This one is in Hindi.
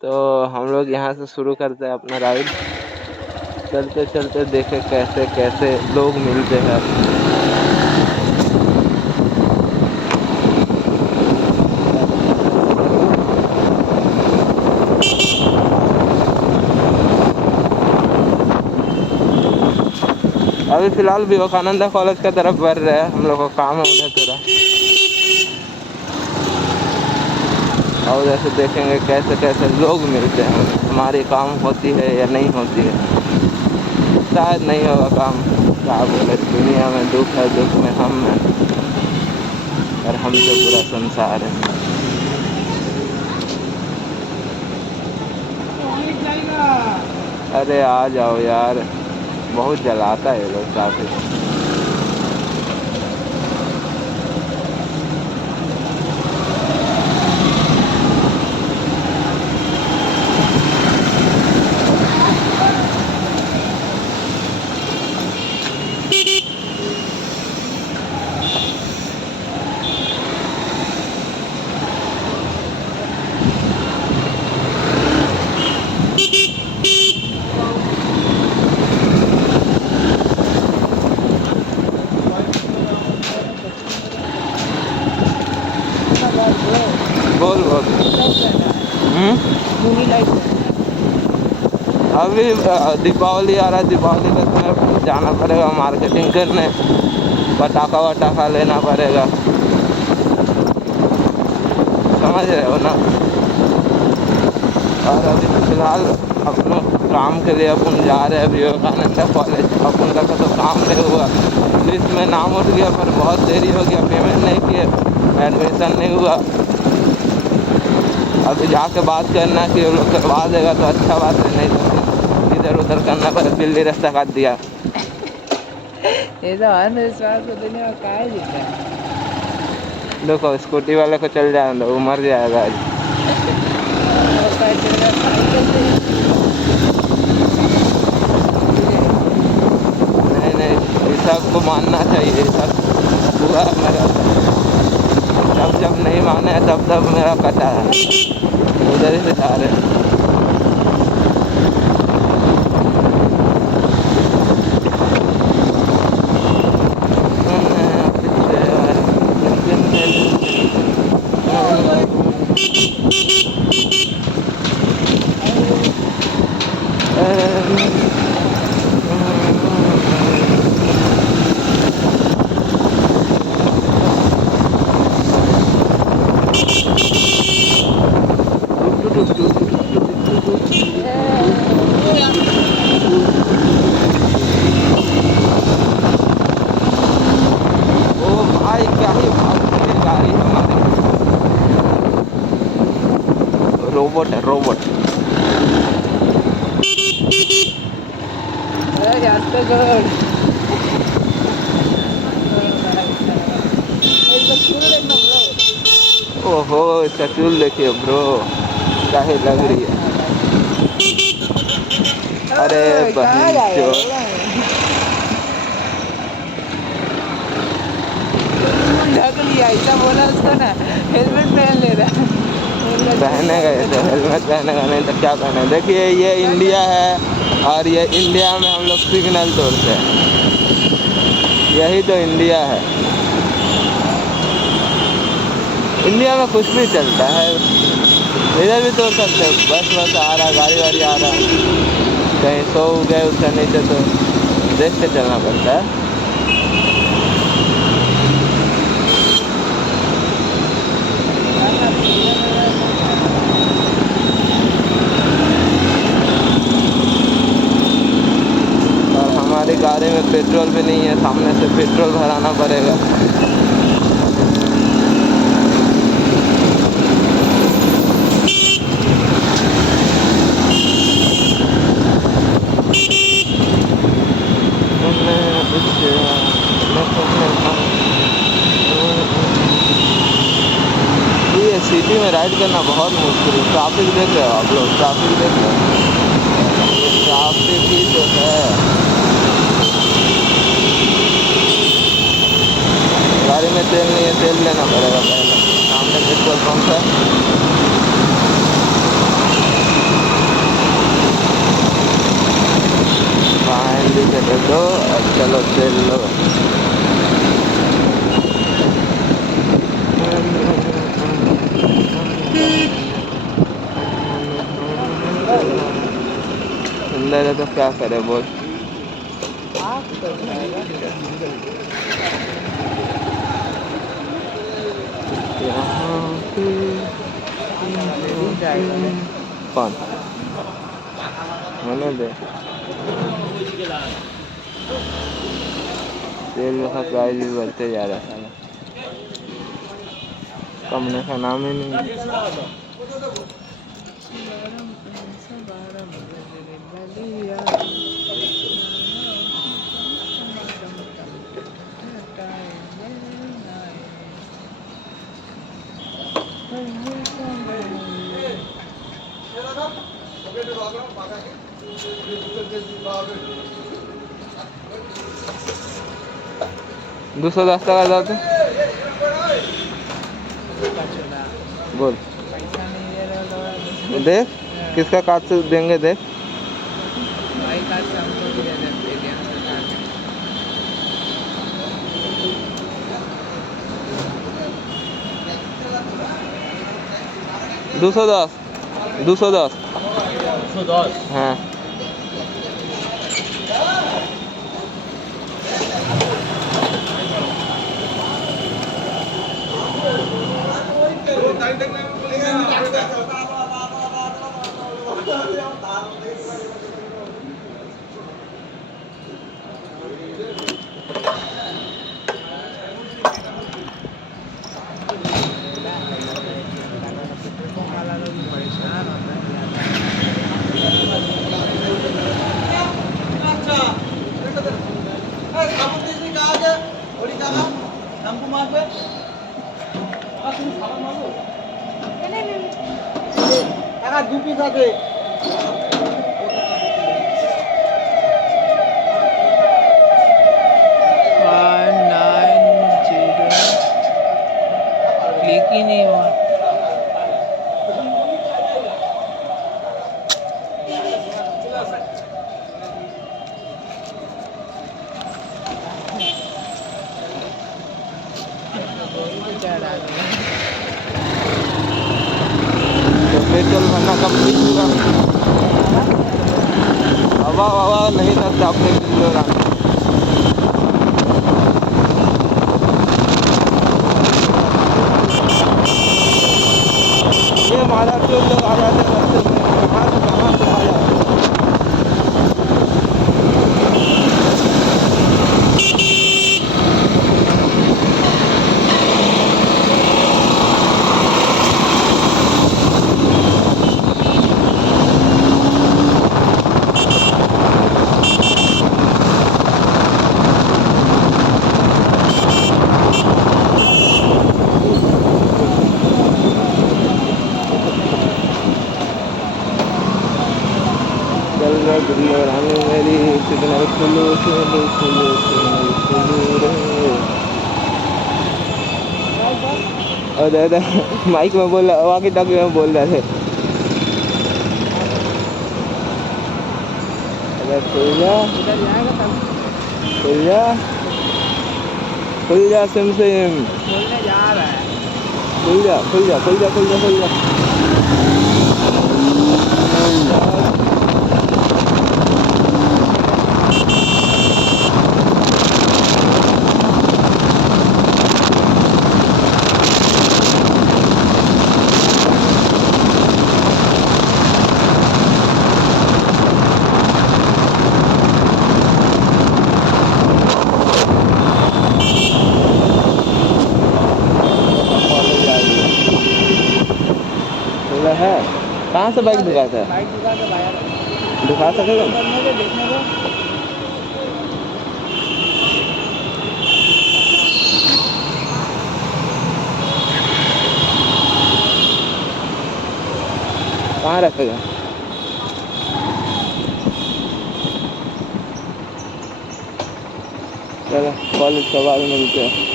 तो हम लोग यहाँ से शुरू करते हैं अपना राइड। चलते चलते देखे कैसे कैसे लोग मिलते हैं। अभी फिलहाल विवेकानंदा कॉलेज का तरफ बढ़ रहे हैं, हम लोग को काम है उधर थोड़ा, और उधर से देखेंगे कैसे कैसे लोग मिलते हैं, हमारी काम होती है या नहीं होती है। शायद नहीं होगा काम, क्या बोले, दुनिया में दुख है, दुख में हम हैं और हम से पूरा संसार है। अरे आ जाओ यार, बहुत जलाता है ये लोग काफी। बोल बोल। अभी दीपावली आ रहा है, दीपावली का समय जाना पड़ेगा मार्केटिंग करने, पटाखा वटाखा लेना पड़ेगा, समझ रहे हो ना। और अभी तो फिलहाल अपने काम के लिए अपन जा रहे हैं विवेकानंदा कॉलेज। अपन का तो काम नहीं हुआ, लिस्ट में नाम उठ गया पर बहुत देरी हो गया, पेमेंट नहीं किए, एडमिशन नहीं हुआ। अभी जाके बात करना कि वो लोग करवा देगा तो अच्छा बात है, नहीं तो इधर उधर करना पड़े, बिल्ली रास्ता काट दिया। ये तो अंधविश्वास को दुनिया में कहाँ ही दिखता है। देखो स्कूटी वाले को चल जाए वो मर जाएगा आज। नहीं नहीं, ऐसा को मानना चाहिए, ऐसा हुआ मेरा। जब जब नहीं माने तब तब मेरा कटा है, उधर ही से जा रहे। रोबोट है, रोबोट। ओहो इसका चूल देखिए ब्रो, क्या ही लग रही है। अरे ऐसा बोला उसको ना, हेलमेट पहन ले रहा है। पहनेगा तो हेलमेट पहनेगा, नहीं तो क्या पहने। देखिए ये इंडिया है और ये इंडिया में हम लोग सिग्नल तोड़ते हैं, यही तो इंडिया है। इंडिया में कुछ भी चलता है, इधर भी तोड़ सकते हो। बस आ रहा, गाड़ी वाड़ी आ रहा, कहीं सो गए उसका नीचे तो देख के चलना पड़ता है। और हमारी गाड़ी में पेट्रोल भी नहीं है, सामने से पेट्रोल भराना पड़ेगा। ये सिटी में राइड करना बहुत मुश्किल है। ट्रैफिक देख रहे हो आप लोग, ट्रैफिक देख रहे हो, ये ट्रैफिक ही तो है। गाड़ी में तेल नहीं है, तेल लेना पड़ेगा पहले। सामने पेट्रोल पंप है। अंदर है तो क्या करे बोल। आप तो जाएगा यहाँ पे लेडीज ड्राइवर है। कौन होने दे। तेल का प्राइस भी बढ़ते जा रहा है साला, कम होने का नाम ही नहीं है। दूसरा रास्ता का जाते बोल। पैसा नहीं दे रहे देख किसका कार्ड से देंगे देख। भाई कार्ड से हमको भी दे दे पेटीएम से कार्ड। 210 210 210 हाँ दू पिस আছে क्लिक ही नहीं हुआ। तो पेट्रोल भरना कंप्लीट हुआ। हवा हवा नहीं लगता अपने दौरान। ये महाराष्ट्र लोग आ जाते हैं रास्ते में, कहाँ से आ जाते हैं। मेरी सिग्नल खुलो खुलो खुलो खुलो खुलो रे। अरे माइक में बोल रहा, वाकी टॉकी में बोल रहे थे। अरे खुल जा खुल जा खुल जा सिम सिम बोलने जा रहा है। खुल जा खुल जा खुल जा खुल जा खुल जा। है कहाँ से बाइक दिखाता है? बाइक दिखा के बाहर दिखा सकेगा? करने को देखने को। कहाँ रखेगा? चलो कॉलेज के बाद मिलते हैं।